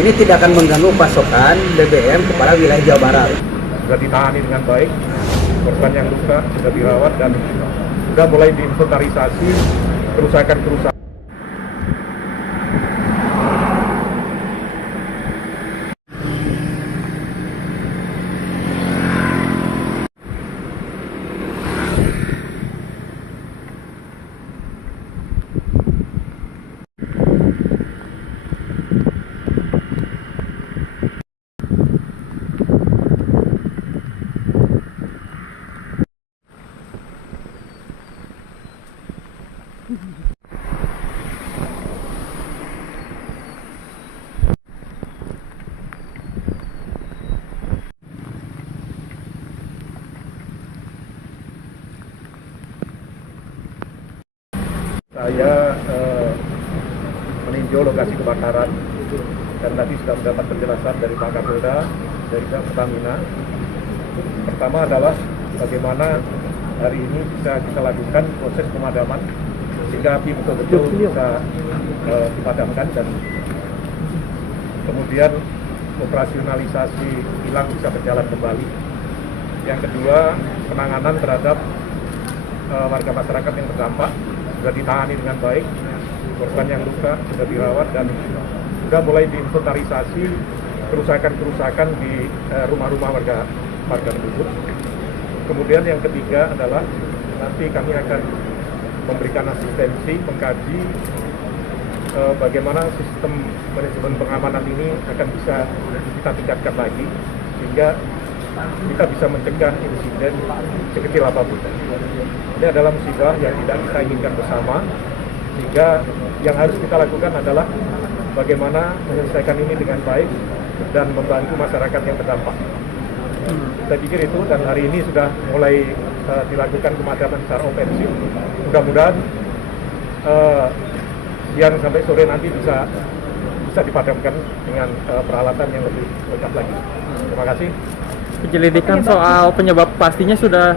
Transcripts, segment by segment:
Ini tidak akan mengganggu pasokan BBM kepada wilayah Jawa Barat. Sudah ditangani dengan baik, korban yang luka sudah dirawat dan sudah mulai diinventarisasi kerusakan-kerusakan. Saya meninjau lokasi kebakaran dan tadi sudah mendapat penjelasan dari Pak Kapolda, dari pihak Pertamina. Pertama adalah bagaimana hari ini bisa kita lakukan proses pemadaman sehingga api betul-betul bisa dipadamkan dan kemudian operasionalisasi kilang bisa berjalan kembali. Yang kedua, penanganan terhadap warga masyarakat yang terdampak sudah ditangani dengan baik, korban yang luka sudah dirawat dan sudah mulai diinventarisasi kerusakan-kerusakan di rumah-rumah warga penduduk. Kemudian yang ketiga adalah nanti kami akan memberikan asistensi, mengkaji bagaimana sistem manajemen pengamanan ini akan bisa kita tingkatkan lagi sehingga kita bisa mencegah insiden sekecil apapun. Ini adalah musibah yang tidak kita inginkan bersama, sehingga yang harus kita lakukan adalah bagaimana menyelesaikan ini dengan baik dan membantu masyarakat yang terdampak. Saya pikir itu, dan hari ini sudah mulai dilakukan pemadaman secara ofensif. Mudah-mudahan siang sampai sore nanti bisa dipadamkan dengan peralatan yang lebih lengkap lagi. Terima kasih. Penyelidikan soal penyebab pastinya sudah?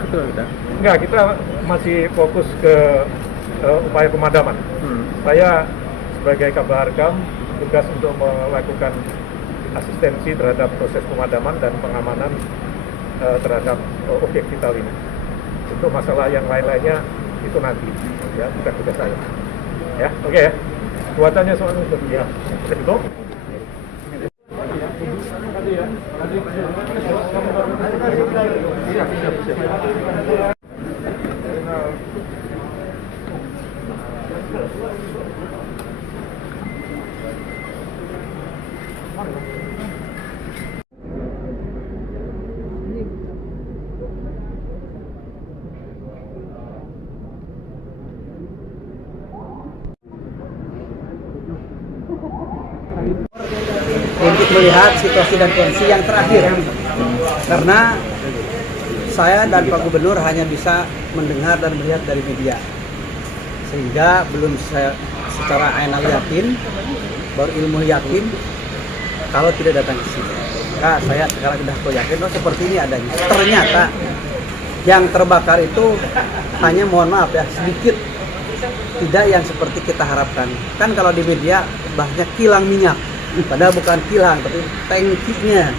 Enggak, kita masih fokus ke upaya pemadaman. Saya sebagai Kabaharkam tugas untuk melakukan asistensi terhadap proses pemadaman dan pengamanan terhadap objek vital ini. Untuk masalah yang lain-lainnya itu nanti, ya, bukan tugas saya. Ya, oke ya. Cuacanya soalnya sudah ya. Cukup. Untuk melihat situasi dan kondisi yang terakhir, karena saya dan Pak Gubernur hanya bisa mendengar dan melihat dari media, sehingga belum saya secara ainal yakin, baru ilmu yakin kalau tidak datang ke sini. Nah, saya sekarang sudah yakin, oh seperti ini adanya. Ternyata yang terbakar itu hanya, mohon maaf ya, sedikit, tidak yang seperti kita harapkan. Kan kalau di media bahasnya kilang minyak, padahal bukan kilang, tapi tangkinya.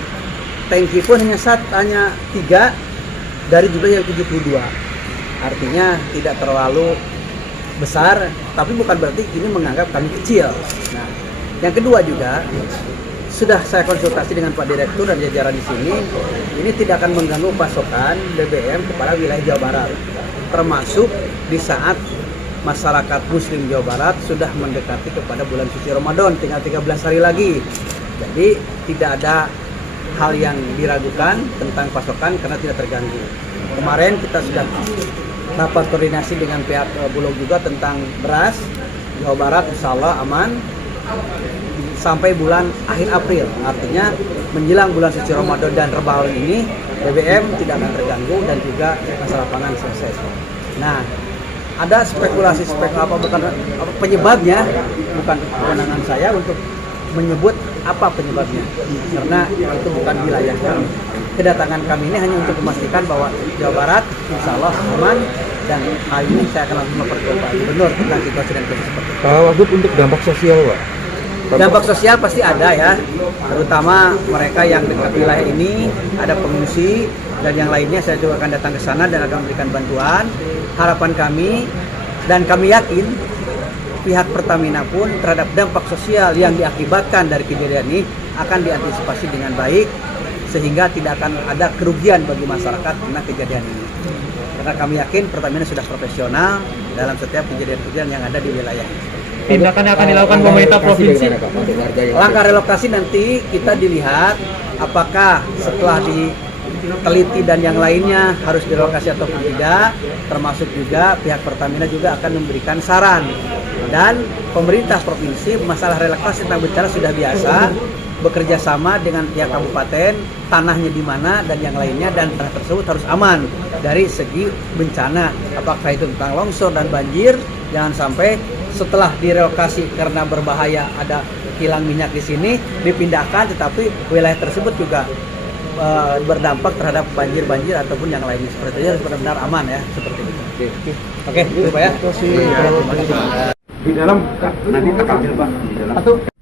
Tangki pun hanya 3 dari jumlah yang 72. Artinya tidak terlalu besar, tapi bukan berarti ini menganggap kami kecil. Nah, yang kedua juga sudah saya konsultasi dengan Pak Direktur dan jajaran di sini. Ini tidak akan mengganggu pasokan BBM kepada wilayah Jawa Barat, termasuk di saat masyarakat Muslim Jawa Barat sudah mendekati kepada bulan suci Ramadan, tinggal 13 hari lagi. Jadi tidak ada hal yang diragukan tentang pasokan karena tidak terganggu. Kemarin kita sudah rapat koordinasi dengan pihak Bulog juga tentang beras. Jawa Barat insya Allah aman sampai bulan akhir April. Artinya menjelang bulan suci Ramadan dan Lebaran ini BBM tidak akan terganggu dan juga masalah pangan selesai. Nah, ada spekulasi penyebabnya, bukan kewenangan saya untuk menyebut apa penyebabnya, karena itu bukan wilayah kami. Kedatangan kami ini hanya untuk memastikan bahwa Jawa Barat insya Allah aman, dan hari ini saya akan langsung memperkuat Pak Gubernur tentang situasi dan kondisi seperti itu. Pak Wagub, untuk dampak sosial, Pak, Dampak sosial pasti ada ya, terutama mereka yang dekat wilayah ini, ada pengungsi dan yang lainnya. Saya juga akan datang ke sana dan akan memberikan bantuan. Harapan kami dan kami yakin pihak Pertamina pun terhadap dampak sosial yang diakibatkan dari kejadian ini akan diantisipasi dengan baik sehingga tidak akan ada kerugian bagi masyarakat karena kejadian ini. Karena kami yakin Pertamina sudah profesional dalam setiap kejadian-kejadian yang ada di wilayah ini. Tindakan yang akan dilakukan pemerintah provinsi. Langkah relokasi nanti kita dilihat apakah setelah diteliti dan yang lainnya harus direlokasi ataupun tidak, termasuk juga pihak Pertamina juga akan memberikan saran. Dan pemerintah provinsi masalah relokasi tentang bencana sudah biasa, bekerja sama dengan pihak kabupaten, tanahnya di mana dan yang lainnya, dan tanah tersebut harus aman dari segi bencana. Apakah itu tentang longsor dan banjir, jangan sampai setelah direlokasi karena berbahaya ada kilang minyak di sini dipindahkan, tetapi wilayah tersebut juga berdampak terhadap banjir-banjir ataupun yang lainnya. Seperti itu harus benar-benar aman ya, seperti itu. Oke, itu Pak ya. Di dalam nanti akan Pak di dalam.